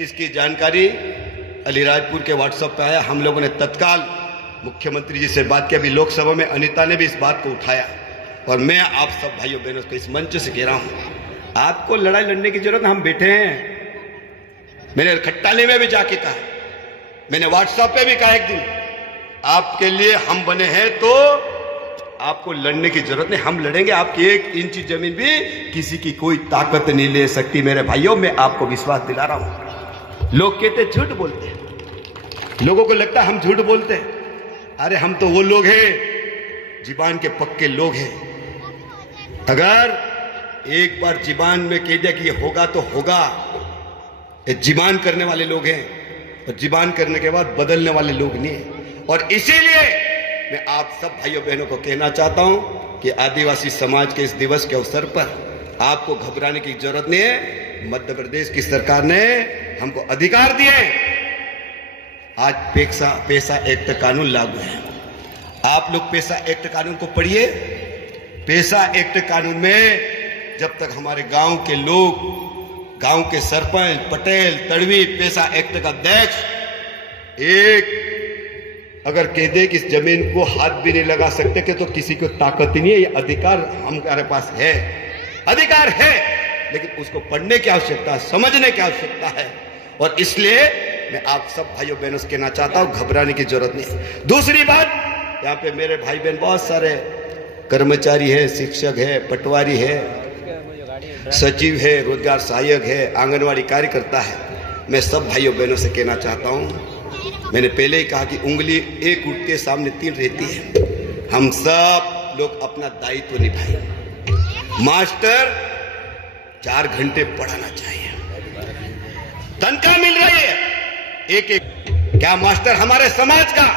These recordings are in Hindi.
इसकी जानकारी अलीराजपुर के व्हाट्सएप पे आया। हम लोगों ने तत्काल मुख्यमंत्री जी से बात की। अभी लोकसभा में अनीता ने भी इस बात को उठाया और मैं आप सब भाइयों बहनों को इस मंच से कह रहा हूं, आपको लड़ाई लड़ने की जरूरत, हम बैठे हैं। मैंने खट्टाले में भी जाके कहा, मैंने व्हाट्सएप पे भी कहा एक दिन, आपके लिए हम बने हैं तो आपको लड़ने की जरूरत नहीं, हम लड़ेंगे। आपकी 1 इंच जमीन भी किसी की कोई ताकत नहीं ले सकती। मेरे भाइयों, मैं आपको विश्वास दिला रहा हूं। लोग कहते झूठ बोलते हैं, लोगों को लगता है हम झूठ बोलते हैं। अरे हम तो वो लोग हैं, जीबान के पक्के लोग हैं। अगर एक बार जीबान में कह दिया कि ये होगा तो होगा, ये जीबान करने वाले लोग हैं और जीबान करने के बाद बदलने वाले लोग नहीं है। और इसीलिए मैं आप सब भाइयों बहनों को कहना चाहता हूं कि आदिवासी समाज के इस दिवस के अवसर पर आपको घबराने की जरूरत नहीं है। मध्य प्रदेश की सरकार ने हमको अधिकार दिए। आज पैसा एक्ट कानून लागू है। आप लोग पैसा एक्ट कानून को पढ़िए। पैसा एक्ट कानून में जब तक हमारे गांव के लोग, गांव के सरपंच, पटेल, तड़वी, पैसा एक्ट का अध्यक्ष एक अगर कह दे कि इस जमीन को हाथ भी नहीं लगा सकते कि तो किसी को ताकत ही नहीं है। ये अधिकार हमारे पास है, अधिकार है, लेकिन उसको पढ़ने की आवश्यकता है, समझने की आवश्यकता है। और इसलिए मैं आप सब भाइयों बहनों से कहना चाहता हूं, घबराने की जरूरत नहीं। दूसरी बात, यहाँ पे मेरे भाई बहन बहुत सारे कर्मचारी है, शिक्षक है, पटवारी है, सचिव है, रोजगार सहायक है, आंगनवाड़ी कार्यकर्ता है। मैं सब भाइयों बहनों से कहना चाहता हूं, मैंने पहले ही कहा कि उंगली एक उठ के सामने 3 रहती है। हम सब लोग अपना दायित्व निभाएं। मास्टर 4 घंटे पढ़ाना चाहिए, तनख्वाह मिल रही है एक। क्या मास्टर हमारे समाज का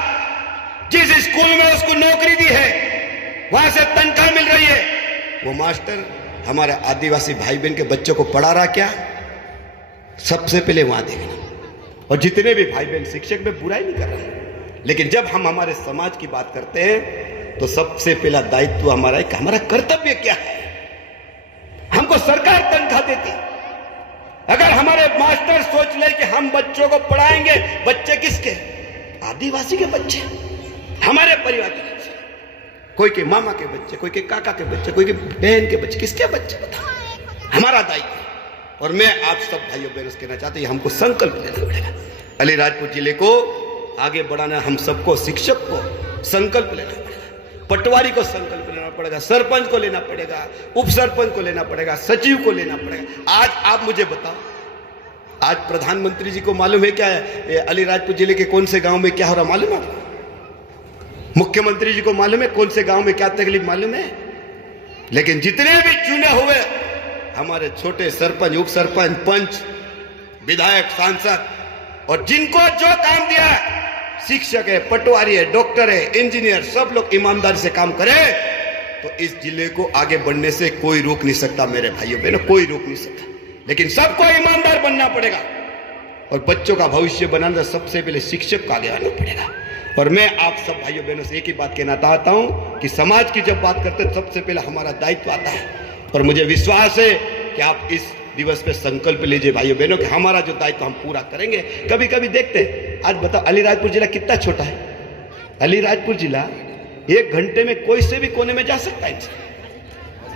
जिस स्कूल में उसको नौकरी दी है वहां से तनख्वाह मिल रही है, वो मास्टर हमारे आदिवासी भाई बहन के बच्चों को पढ़ा रहा क्या? सबसे पहले वहां देखना। और जितने भी भाई बहन शिक्षक में बुराई नहीं कर रहे, लेकिन जब हम हमारे समाज की बात करते हैं तो सबसे पहला दायित्व हमारा है कि हमारा कर्तव्य क्या है। हमको सरकार तनख्वाह देती। अगर हमारे मास्टर सोच ले कि हम बच्चों को पढ़ाएंगे, बच्चे किसके? आदिवासी के बच्चे, हमारे परिवार के बच्चे, कोई के मामा के बच्चे, कोई के काका के बच्चे, कोई के बहन के बच्चे, किसके बच्चे? बताओ। हमारा दायित्व। और मैं आप सब भाइयों बहनों से कहना चाहता हूं, हमको संकल्प लेना पड़ेगा। अलीराजपुर जिले को आगे बढ़ाना, हम सबको, शिक्षक को संकल्प लेना पड़ेगा, पटवारी को संकल्प लेना पड़ेगा, सरपंच को लेना पड़ेगा, उप सरपंच को लेना पड़ेगा, सचिव को लेना पड़ेगा। आज आप मुझे बताओ, आज प्रधानमंत्री जी को मालूम है क्या है अलीराजपुर जिले के कौन से गांव में क्या हो रहा मालूम है आपको? मुख्यमंत्री जी को मालूम है कौन से गांव में क्या तकलीफ मालूम है? लेकिन जितने भी चुने हुए हमारे छोटे सरपंच, उप सरपंच, पंच, विधायक, सांसद, और जिनको जो काम दिया है, शिक्षक है, पटवारी है, डॉक्टर है, इंजीनियर, सब लोग ईमानदारी से काम करें तो इस जिले को आगे बढ़ने से कोई रोक नहीं सकता। मेरे भाइयों बहनों, कोई रोक नहीं सकता। लेकिन सबको ईमानदार बनना पड़ेगा और बच्चों का भविष्य बनाना सबसे पहले शिक्षक को आगे आना पड़ेगा। और मैं आप सब भाइयों बहनों से एक ही बात कहना चाहता हूं कि समाज की जब बात करते हैं सबसे पहले हमारा दायित्व आता है। और मुझे विश्वास है कि आप इस दिवस पे संकल्प लीजिए भाइयों बहनों कि हमारा जो दायित्व हम पूरा करेंगे। कभी कभी देखते हैं, आज बताओ अलीराजपुर जिला कितना छोटा है। अलीराजपुर जिला 1 घंटे में कोई से भी कोने में जा सकता है।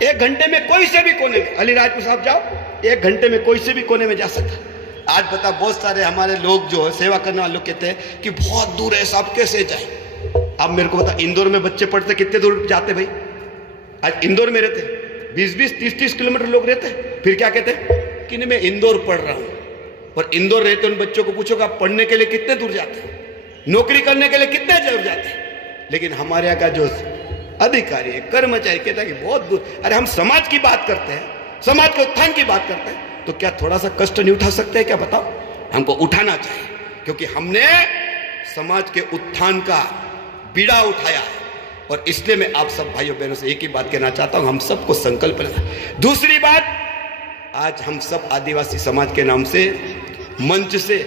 1 घंटे में कोई से भी कोने में, अलीराजपुर साहब जाओ, 1 घंटे में कोई से भी कोने में जा सकता है। आज बता, बहुत सारे हमारे लोग जो है सेवा करने वाले लोग कहते हैं कि बहुत दूर है, साहब कैसे जाए? अब मेरे को बता, इंदौर में बच्चे पढ़ते कितने दूर जाते भाई? आज इंदौर में रहते 20-20, 30-30 किलोमीटर लोग रहते हैं। फिर क्या कहते हैं कि नहीं मैं इंदौर पढ़ रहा हूं। और इंदौर रहते उन बच्चों को पूछोगे आप पढ़ने के लिए कितने दूर जाते हैं, नौकरी करने के लिए कितने दूर जाते हैं? लेकिन हमारे यहाँ का जो अधिकारी है, कर्मचारी कहता है कि बहुत दूर। अरे हम समाज की बात करते हैं, समाज के उत्थान की बात करते हैं, तो क्या थोड़ा सा कष्ट नहीं उठा सकते हैं क्या? बताओ। हमको उठाना चाहिए, क्योंकि हमने समाज के उत्थान का बीड़ा उठाया है। और इसलिए मैं आप सब भाइयों बहनों से एक ही बात कहना चाहता हूं, हम सबको संकल्प लेना। दूसरी बात, आज हम सब आदिवासी समाज के नाम से मंच से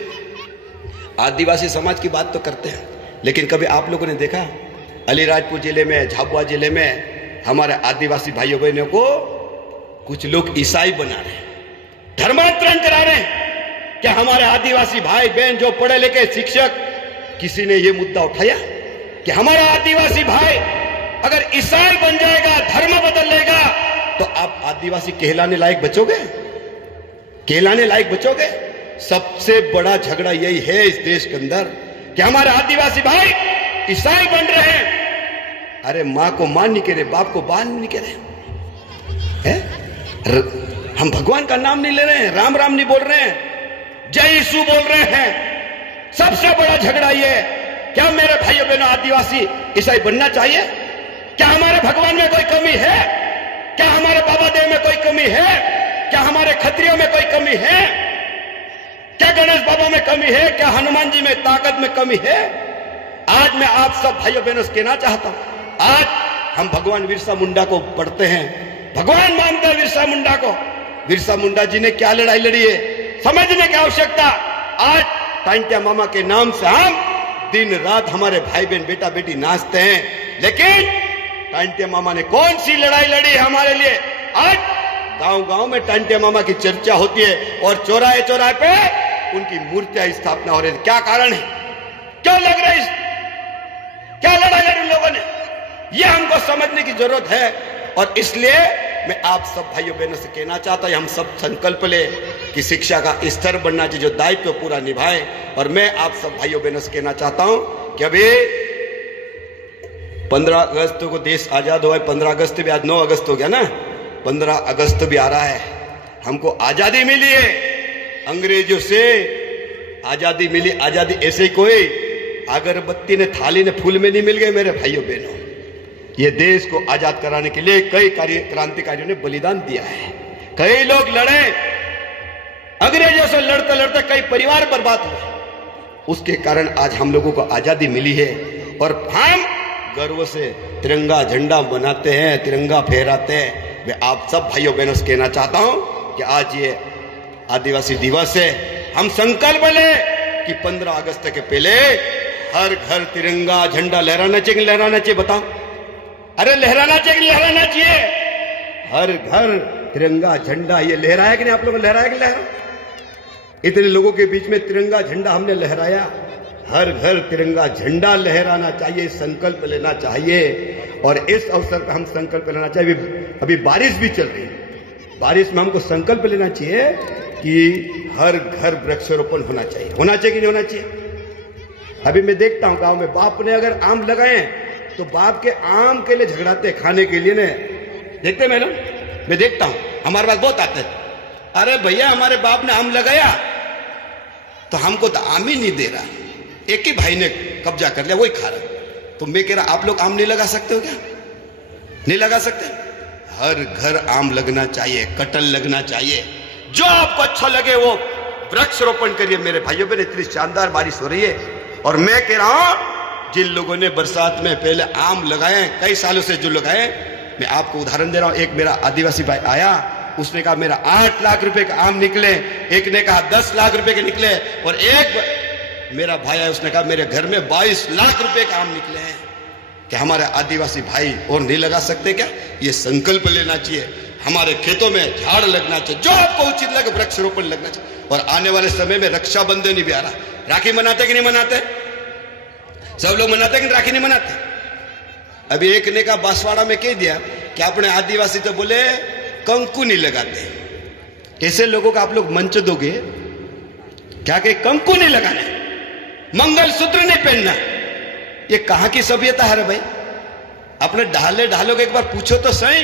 आदिवासी समाज की बात तो करते हैं, लेकिन कभी आप लोगों ने देखा अलीराजपुर जिले में, झाबुआ जिले में हमारे आदिवासी भाइयों बहनों को कुछ लोग ईसाई बना रहे हैं, धर्मांतरण करा रहे हैं। कि हमारे आदिवासी भाई बहन जो पढ़े लिखे शिक्षक, किसी ने यह मुद्दा उठाया कि हमारा आदिवासी भाई अगर ईसाई बन जाएगा, धर्म बदल लेगा, तो आप आदिवासी कहलाने लायक बचोगे? कहलाने लायक बचोगे? सबसे बड़ा झगड़ा यही है इस देश के अंदर कि हमारे आदिवासी भाई ईसाई बन रहे हैं। अरे मां को मां नहीं कह रहे, बाप को बाल नहीं कह रहे हैं। हम भगवान का नाम नहीं ले रहे हैं, राम राम नहीं बोल रहे हैं, जय यीशु बोल रहे हैं। सबसे बड़ा झगड़ा यह है, क्या मेरे भाइयों बहनों आदिवासी ईसाई बनना चाहिए? क्या हमारे भगवान में कोई कमी है? क्या हमारे बाबा देव में कोई कमी है? क्या हमारे क्षत्रियों में कोई कमी है? क्या गणेश बाबा में कमी है? क्या हनुमान जी में ताकत में कमी है? आज मैं आप सब भाइयों बहनों से कहना चाहता हूं, आज हम भगवान बिरसा मुंडा को पढ़ते हैं, भगवान मानते हैं बिरसा मुंडा को। बिरसा मुंडा जी ने क्या लड़ाई लड़ी है, समझने की आवश्यकता। आज टांटिया मामा के नाम से हम दिन रात हमारे भाई बहन बेटा बेटी नाचते हैं, लेकिन टांटिया मामा ने कौन सी लड़ाई लड़ी है हमारे लिए? आज गांव गांव में टांटिया मामा की चर्चा होती है और चौराहे चौराहे पे उनकी मूर्तियां स्थापना हो रही है। क्या कारण है? क्यों लग रहा है? क्या लड़ाई लड़ी उन लोगों ने? यह हमको समझने की जरूरत है। और इसलिए मैं आप सब भाइयों बहनों से कहना चाहता हूं, हम सब संकल्प ले कि शिक्षा का स्तर बनना चाहिए, जो दायित्व पूरा निभाए। और मैं आप सब भाइयों बहनों से कहना चाहता हूं कि अभी 15 अगस्त को देश आजाद हुआ है। 15 अगस्त भी, आज 9 अगस्त हो गया ना, 15 अगस्त भी आ रहा है। हमको आजादी मिली है, अंग्रेजों से आजादी मिली। आजादी ऐसे ही कोई अगरबत्ती ने थाली ने फूल में नहीं मिल गए मेरे भाइयों बहनों। ये देश को आजाद कराने के लिए कई क्रांतिकारियों ने बलिदान दिया है, कई लोग लड़े, अंग्रेजों से लड़ते लड़ते कई परिवार बर्बाद हुए। उसके कारण आज हम लोगों को आजादी मिली है और हम गर्व से तिरंगा झंडा बनाते हैं, तिरंगा फहराते हैं। मैं आप सब भाइयों बहनों से कहना चाहता हूं कि आज ये आदिवासी दिवस है, हम संकल्प ले कि 15 अगस्त के पहले हर घर तिरंगा झंडा लहराना चाहिए। लहराना चाहिए, बताओ? अरे लहराना चाहिए, लहराना चाहिए। हर घर तिरंगा झंडा ये लहराया कि नहीं? आप लोगों ने लहराया कि लहरा? इतने लोगों के बीच में तिरंगा झंडा हमने लहराया। हर घर तिरंगा झंडा लहराना चाहिए, संकल्प लेना चाहिए। और इस अवसर पर हम संकल्प लेना चाहिए। अभी बारिश भी चल रही है, बारिश में हमको संकल्प लेना चाहिए कि हर घर वृक्षारोपण होना चाहिए। होना चाहिए कि नहीं होना चाहिए? अभी मैं देखता हूं गांव में बाप ने अगर आम लगाए तो बाप के आम के लिए झगड़ाते खाने के लिए ने, देखते मैडम, मैं देखता हूं हमारे पास बहुत आते हैं, अरे भैया हमारे बाप ने आम लगाया तो हमको तो आम ही नहीं दे रहा, एक ही भाई ने कब्जा कर लिया, वही खा रहा। तो मैं कह रहा आप लोग आम नहीं लगा सकते हो क्या? नहीं लगा सकते? हर घर आम लगना चाहिए, कटहल लगना चाहिए, जो आपको अच्छा लगे वो वृक्षारोपण करिए मेरे भाइयों बहन। इतनी शानदार बारिश हो रही है और मैं कह रहा हूं जिन लोगों ने बरसात में पहले आम लगाए, कई सालों से जो लगाए, मैं आपको उदाहरण दे रहा हूं। एक मेरा आदिवासी भाई आया, उसने कहा मेरा 8 लाख रुपए का आम निकले, एक ने कहा 10 लाख रुपए के निकले, और एक मेरा भाई है उसने कहा मेरे घर में 22 लाख रुपए का आम निकले हैं। कि हमारे आदिवासी भाई और नहीं लगा सकते क्या? ये संकल्प लेना चाहिए। हमारे खेतों में झाड़ लगना चाहिए, जो आपको उचित लगे वृक्षारोपण लगना चाहिए। और आने वाले समय में रक्षाबंधन भी आ रहा, राखी मनाते कि नहीं मनाते? सब लोग मनाते कि राखी नहीं मनाते? अभी एक ने कहा बांसवाड़ा में कह दिया कि अपने आदिवासी तो बोले कंकु नहीं लगाते। ऐसे लोगों का आप लोग मंच दोगे क्या कि कंकु नहीं लगाना, मंगलसूत्र नहीं पहनना? ये कहां की सभ्यता है रे भाई? अपने ढाले ढालों को एक बार पूछो तो सही।